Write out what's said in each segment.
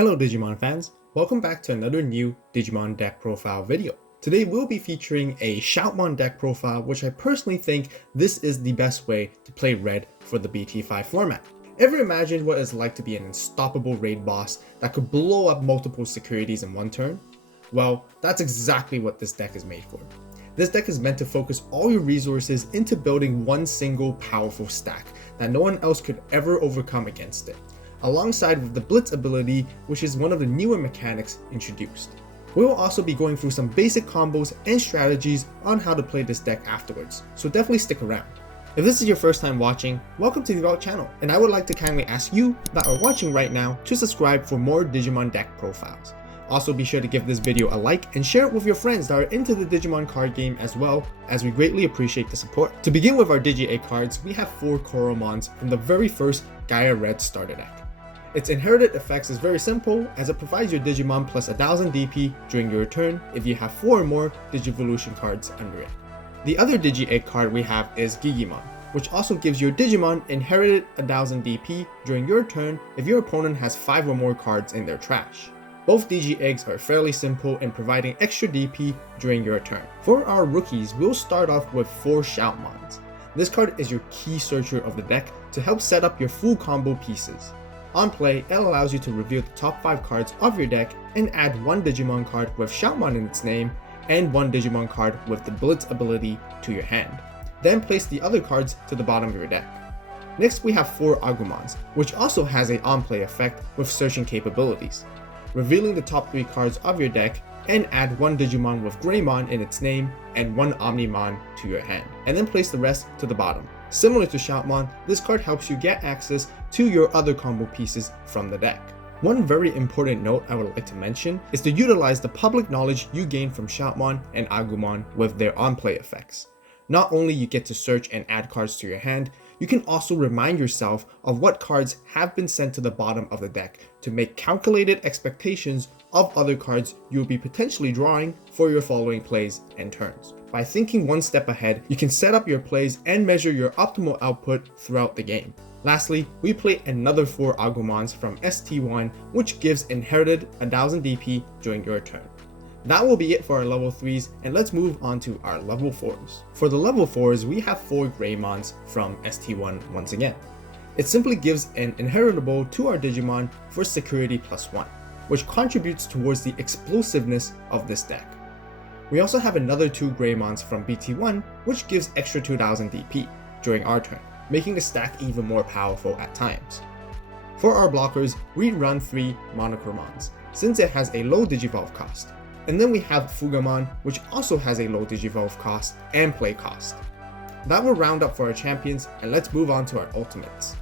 Hello Digimon fans, welcome back to another new Digimon deck profile video. Today we'll be featuring a Shoutmon deck profile, which I personally think this is the best way to play red for the BT5 format. Ever imagined what it's like to be an unstoppable raid boss that could blow up multiple securities in one turn? Well, that's exactly what this deck is made for. This deck is meant to focus all your resources into building one single powerful stack that no one else could ever overcome against it, alongside with the Blitz ability, which is one of the newer mechanics introduced. We will also be going through some basic combos and strategies on how to play this deck afterwards, so definitely stick around. If this is your first time watching, welcome to the AVAULT channel, and I would like to kindly ask you that are watching right now to subscribe for more Digimon deck profiles. Also be sure to give this video a like and share it with your friends that are into the Digimon card game as well, as we greatly appreciate the support. To begin with our Digi-A cards, we have 4 Koromons from the very first Gaia Red starter deck. Its inherited effects is very simple, as it provides your Digimon plus 1000 DP during your turn if you have 4 or more Digivolution cards under it. The other Digi-A card we have is Digimon, which also gives your Digimon inherited 1000 DP during your turn if your opponent has 5 or more cards in their trash. Both Digi-Eggs are fairly simple in providing extra DP during your turn. For our rookies, we'll start off with 4 Shoutmons. This card is your key searcher of the deck to help set up your full combo pieces. On play, it allows you to reveal the top 5 cards of your deck and add 1 Digimon card with Shoutmon in its name and 1 Digimon card with the Blitz ability to your hand. Then place the other cards to the bottom of your deck. Next we have 4 Agumons, which also has a on-play effect with searching capabilities, revealing the top 3 cards of your deck and add 1 Digimon with Greymon in its name and 1 Omnimon to your hand, and then place the rest to the bottom. Similar to Shoutmon, this card helps you get access to your other combo pieces from the deck. One very important note I would like to mention is to utilize the public knowledge you gain from Shoutmon and Agumon with their on-play effects. Not only you get to search and add cards to your hand, you can also remind yourself of what cards have been sent to the bottom of the deck to make calculated expectations of other cards you'll be potentially drawing for your following plays and turns. By thinking one step ahead, you can set up your plays and measure your optimal output throughout the game. Lastly, we play another 4 Agumons from ST1, which gives inherited 1000 DP during your turn. That will be it for our level 3s, and let's move on to our level 4s. For the level 4s, we have 4 Greymons from ST1 once again. It simply gives an inheritable to our Digimon for security +1, which contributes towards the explosiveness of this deck. We also have another 2 Greymons from BT1, which gives extra 2000 DP during our turn, making the stack even more powerful at times. For our blockers, we run 3 Monochromons, since it has a low Digivolve cost. And then we have Fugamon, which also has a low Digivolve cost and play cost. That will round up for our champions, and let's move on to our ultimates.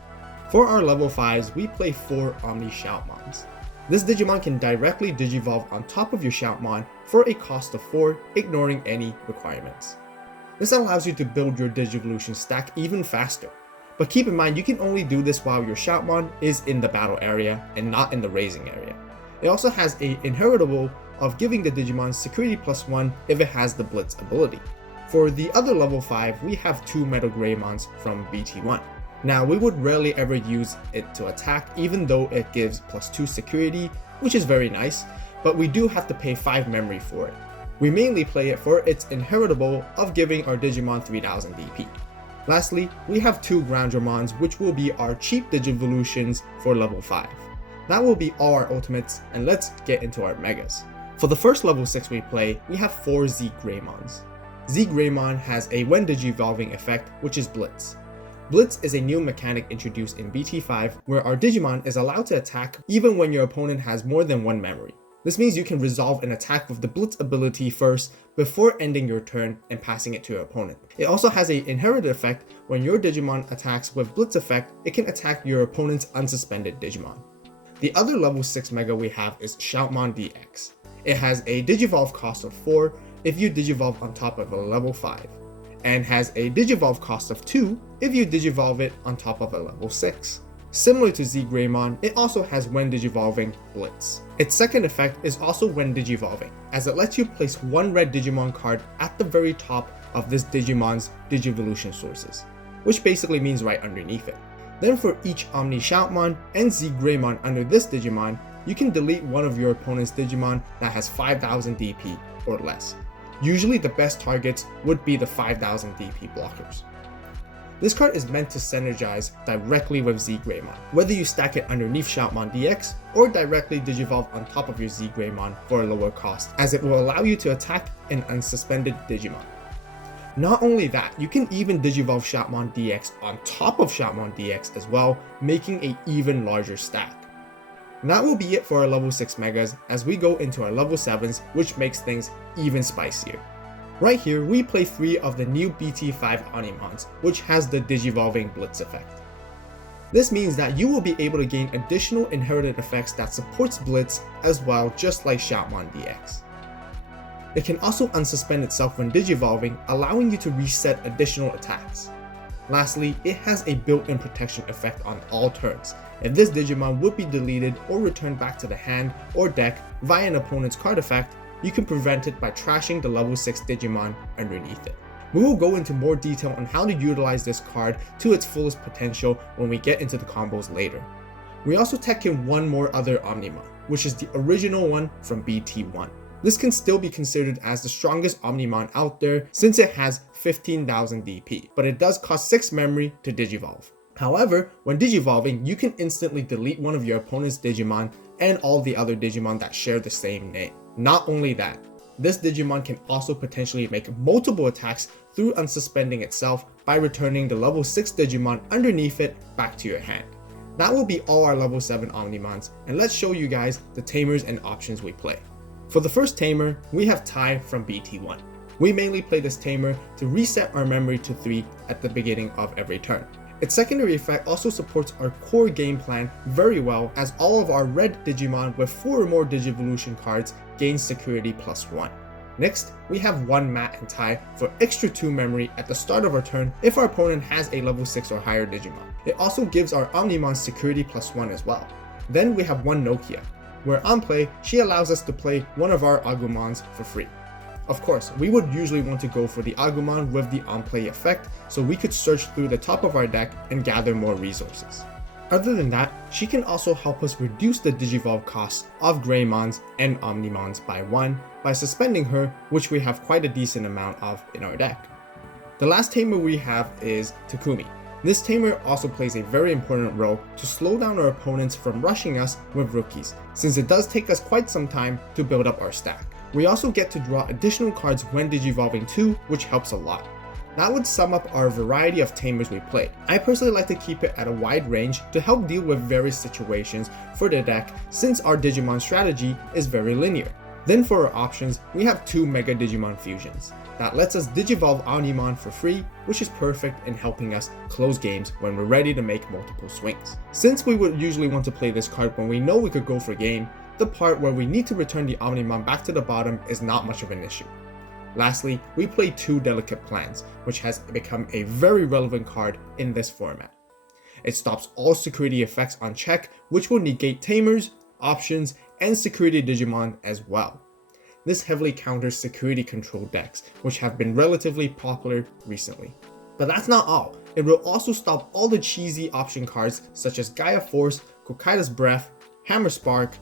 For our level 5s, we play 4 Omni Shoutmons. This Digimon can directly Digivolve on top of your Shoutmon for a cost of 4, ignoring any requirements. This allows you to build your Digivolution stack even faster, but keep in mind you can only do this while your Shoutmon is in the battle area and not in the raising area. It also has a inheritable of giving the Digimon security +1 if it has the Blitz ability. For the other level 5, we have 2 Metal Greymons from BT1. Now, we would rarely ever use it to attack, even though it gives +2 security, which is very nice, but we do have to pay 5 memory for it. We mainly play it for its inheritable of giving our Digimon 3000 DP. Lastly, we have 2 Groundramons, which will be our cheap Digivolutions for level 5. That will be all our ultimates, and let's get into our megas. For the first level 6 we play, we have 4 Z Greymons. Z Greymon has a when Digivolving effect, which is Blitz. Blitz is a new mechanic introduced in BT5 where our Digimon is allowed to attack even when your opponent has more than 1 memory. This means you can resolve an attack with the Blitz ability first before ending your turn and passing it to your opponent. It also has an inherited effect. When your Digimon attacks with Blitz effect, it can attack your opponent's unsuspended Digimon. The other level 6 mega we have is Shoutmon DX. It has a Digivolve cost of 4 if you Digivolve on top of a level 5, and has a Digivolve cost of 2 if you Digivolve it on top of a level 6. Similar to Z Greymon, it also has when Digivolving Blitz. Its second effect is also when Digivolving, as it lets you place 1 red Digimon card at the very top of this Digimon's Digivolution sources, which basically means right underneath it. Then for each Omni Shoutmon and Z Greymon under this Digimon, you can delete one of your opponent's Digimon that has 5000 DP or less. Usually the best targets would be the 5000 DP blockers. This card is meant to synergize directly with Z-Greymon, whether you stack it underneath Shoutmon DX or directly Digivolve on top of your Z-Greymon for a lower cost, as it will allow you to attack an unsuspended Digimon. Not only that, you can even Digivolve Shoutmon DX on top of Shoutmon DX as well, making an even larger stack. And that will be it for our level 6 megas as we go into our level 7s, which makes things even spicier. Right here, we play 3 of the new BT5 Onimons, which has the Digivolving Blitz effect. This means that you will be able to gain additional inherited effects that supports Blitz as well, just like Shoutmon DX. It can also unsuspend itself when Digivolving, allowing you to reset additional attacks. Lastly, it has a built-in protection effect on all turns. If this Digimon would be deleted or returned back to the hand or deck via an opponent's card effect, you can prevent it by trashing the level 6 Digimon underneath it. We will go into more detail on how to utilize this card to its fullest potential when we get into the combos later. We also tech in one more other Omnimon, which is the original one from BT1. This can still be considered as the strongest Omnimon out there since it has 15,000 DP, but it does cost 6 memory to Digivolve. However, when Digivolving, you can instantly delete one of your opponent's Digimon and all the other Digimon that share the same name. Not only that, this Digimon can also potentially make multiple attacks through unsuspending itself by returning the level 6 Digimon underneath it back to your hand. That will be all our level 7 Omnimons, and let's show you guys the Tamers and options we play. For the first Tamer, we have Tai from BT1. We mainly play this Tamer to reset our memory to 3 at the beginning of every turn. Its secondary effect also supports our core game plan very well, as all of our red Digimon with 4 or more Digivolution cards gain security +1. Next, we have 1 Matt and Tai for extra 2 memory at the start of our turn if our opponent has a level 6 or higher Digimon. It also gives our Omnimon security +1 as well. Then we have 1 Nokia, where on play, she allows us to play one of our Agumons for free. Of course, we would usually want to go for the Agumon with the on-play effect, so we could search through the top of our deck and gather more resources. Other than that, she can also help us reduce the Digivolve costs of Greymons and Omnimons by 1 by suspending her, which we have quite a decent amount of in our deck. The last Tamer we have is Takumi. This Tamer also plays a very important role to slow down our opponents from rushing us with rookies, since it does take us quite some time to build up our stack. We also get to draw additional cards when Digivolving too, which helps a lot. That would sum up our variety of Tamers we play. I personally like to keep it at a wide range to help deal with various situations for the deck, since our Digimon strategy is very linear. Then for our options, we have 2 Mega Digimon fusions. That lets us Digivolve Onimon for free, which is perfect in helping us close games when we're ready to make multiple swings. Since we would usually want to play this card when we know we could go for game, the part where we need to return the Omnimon back to the bottom is not much of an issue. Lastly, we play 2 Delicate Plans, which has become a very relevant card in this format. It stops all security effects on check, which will negate Tamers, options, and security Digimon as well. This heavily counters security control decks, which have been relatively popular recently. But that's not all. It will also stop all the cheesy option cards such as Gaia Force, Kokaida's Breath, Hammer Spark,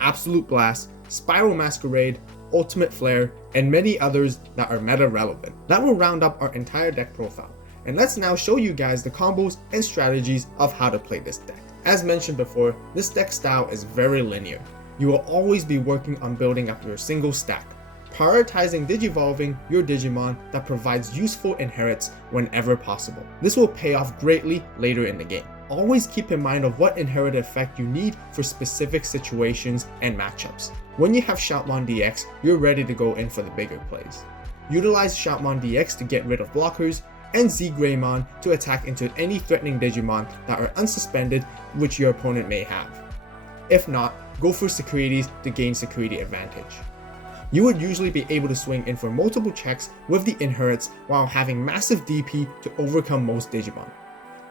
Absolute Blast, Spiral Masquerade, Ultimate Flare, and many others that are meta relevant. That will round up our entire deck profile. And let's now show you guys the combos and strategies of how to play this deck. As mentioned before, this deck style is very linear. You will always be working on building up your single stack, prioritizing Digivolving your Digimon that provides useful inherits whenever possible. This will pay off greatly later in the game. Always keep in mind of what inherited effect you need for specific situations and matchups. When you have Shoutmon DX, you're ready to go in for the bigger plays. Utilize Shoutmon DX to get rid of blockers, and Z-Greymon to attack into any threatening Digimon that are unsuspended which your opponent may have. If not, go for securities to gain security advantage. You would usually be able to swing in for multiple checks with the inherits while having massive DP to overcome most Digimon.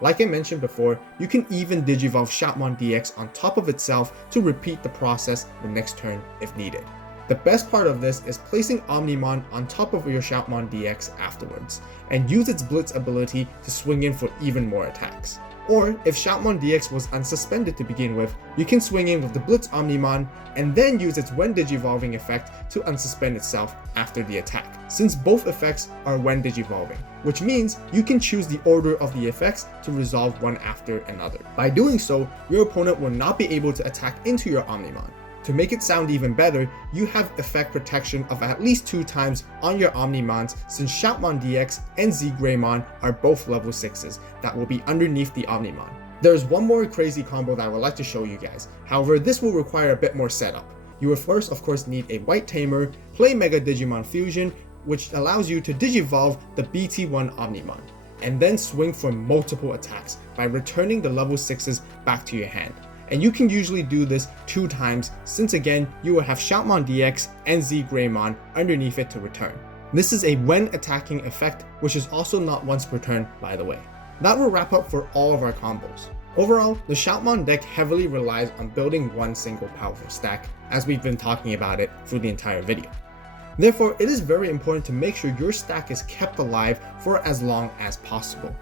Like I mentioned before, you can even Digivolve Shoutmon DX on top of itself to repeat the process the next turn if needed. The best part of this is placing Omnimon on top of your Shoutmon DX afterwards, and use its Blitz ability to swing in for even more attacks. Or if Shoutmon DX was unsuspended to begin with, you can swing in with the Blitz Omnimon and then use its when digivolving effect to unsuspend itself after the attack, since both effects are when digivolving, which means you can choose the order of the effects to resolve one after another. By doing so, your opponent will not be able to attack into your Omnimon. To make it sound even better, you have effect protection of at least 2 times on your Omnimons, since Shoutmon DX and Z Greymon are both level 6s that will be underneath the Omnimon. There's one more crazy combo that I would like to show you guys, however this will require a bit more setup. You will first of course need a white Tamer, play Mega Digimon Fusion, which allows you to digivolve the BT1 Omnimon, and then swing for multiple attacks by returning the level 6s back to your hand. And you can usually do this 2 times, since again you will have Shoutmon DX and Z Greymon underneath it to return. This is a when attacking effect, which is also not once per turn, by the way. That will wrap up for all of our combos. Overall, the Shoutmon deck heavily relies on building one single powerful stack, as we've been talking about it through the entire video. Therefore, it is very important to make sure your stack is kept alive for as long as possible.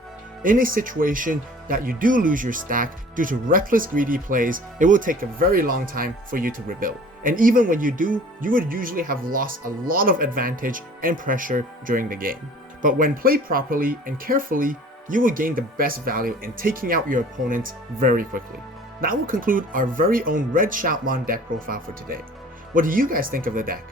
In a situation that you do lose your stack due to reckless greedy plays, it will take a very long time for you to rebuild. And even when you do, you would usually have lost a lot of advantage and pressure during the game. But when played properly and carefully, you will gain the best value in taking out your opponents very quickly. That will conclude our very own Red Shoutmon deck profile for today. What do you guys think of the deck?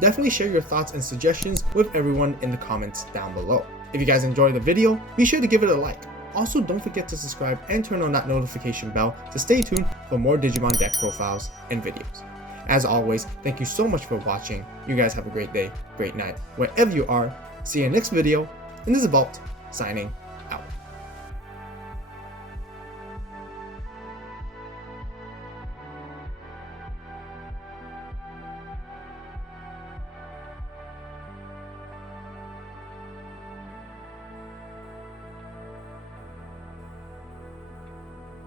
Definitely share your thoughts and suggestions with everyone in the comments down below. If you guys enjoyed the video, be sure to give it a like. Also, don't forget to subscribe and turn on that notification bell to stay tuned for more Digimon deck profiles and videos. As always, thank you so much for watching. You guys have a great day, great night, wherever you are. See you in the next video, and this is AVAULT, signing